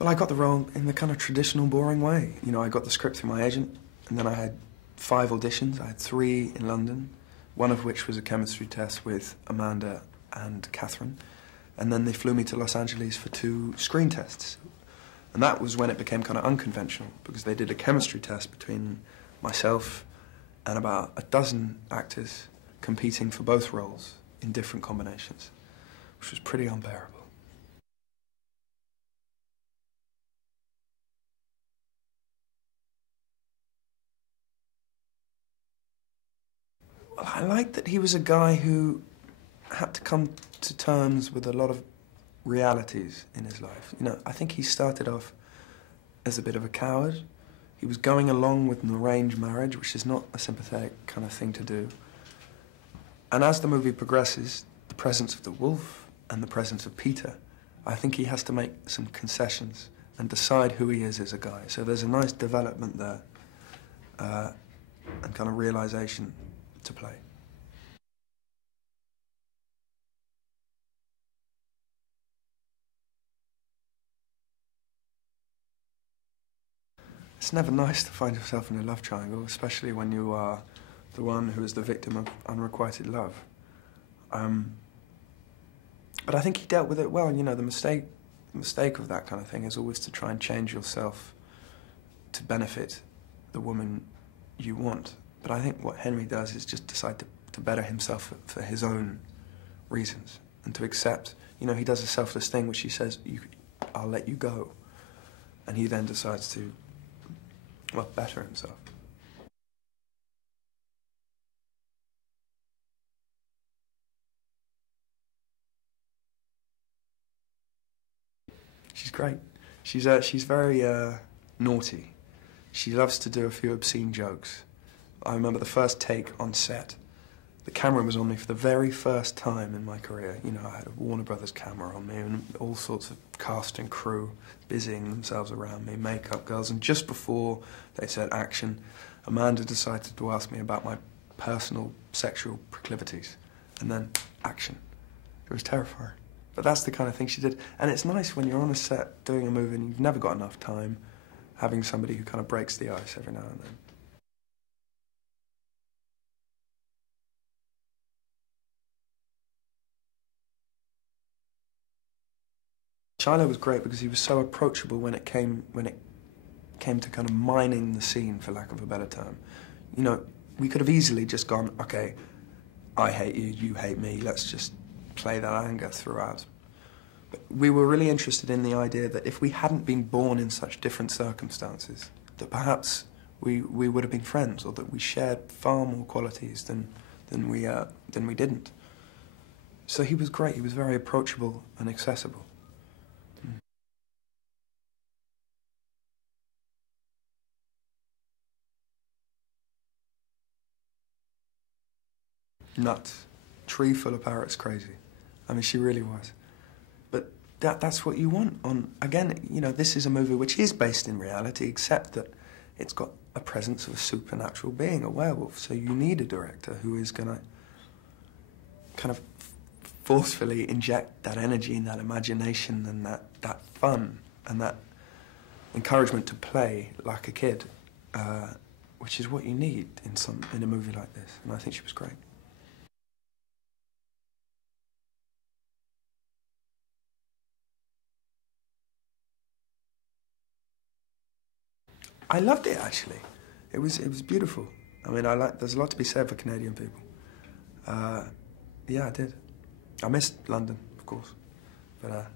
Well, I got the role in the kind of traditional, boring way. You know, I got the script through my agent, and then I had 5 auditions. I had 3 in London, one of which was a chemistry test with Amanda and Catherine. And then they flew me to Los Angeles for 2 screen tests. And that was when it became kind of unconventional, because they did a chemistry test between myself and about a dozen actors competing for both roles in different combinations, which was pretty unbearable. Well, I liked that he was a guy who had to come to terms with a lot of realities in his life. You know, I think he started off as a bit of a coward. He was going along with an arranged marriage, which is not a sympathetic kind of thing to do. And as the movie progresses, the presence of the wolf and the presence of Peter, I think he has to make some concessions and decide who he is as a guy. So there's a nice development there and kind of realization to play. It's never nice to find yourself in a love triangle, especially when you are the one who is the victim of unrequited love. But I think he dealt with it well. You know, the mistake of that kind of thing is always to try and change yourself to benefit the woman you want. But I think what Henry does is just decide to better himself for his own reasons and to accept, you know, he does a selfless thing which he says, I'll let you go. And he then decides to, well, better himself. She's great. She's very naughty. She loves to do a few obscene jokes. I remember the first take on set. The camera was on me for the very first time in my career. You know, I had a Warner Brothers camera on me and all sorts of cast and crew busying themselves around me, makeup girls. And just before they said action, Amanda decided to ask me about my personal sexual proclivities. And then action. It was terrifying. But that's the kind of thing she did. And it's nice when you're on a set doing a movie and you've never got enough time, having somebody who kind of breaks the ice every now and then. Shiloh was great because he was so approachable when it came to kind of mining the scene, for lack of a better term. You know, we could have easily just gone, okay, I hate you, you hate me, let's just play that anger throughout. But we were really interested in the idea that if we hadn't been born in such different circumstances, that perhaps we would have been friends, or that we shared far more qualities than we didn't. So he was great. He was very approachable and accessible. Nuts. Tree full of parrots crazy. I mean, she really was. But that's what you want on, again, you know, this is a movie which is based in reality, except that it's got a presence of a supernatural being, a werewolf. So you need a director who is going to kind of forcefully inject that energy and that imagination and that fun and that encouragement to play like a kid, which is what you need in a movie like this. And I think she was great. I loved it, actually. It was beautiful. I mean, there's a lot to be said for Canadian people. Yeah, I did. I missed London, of course, but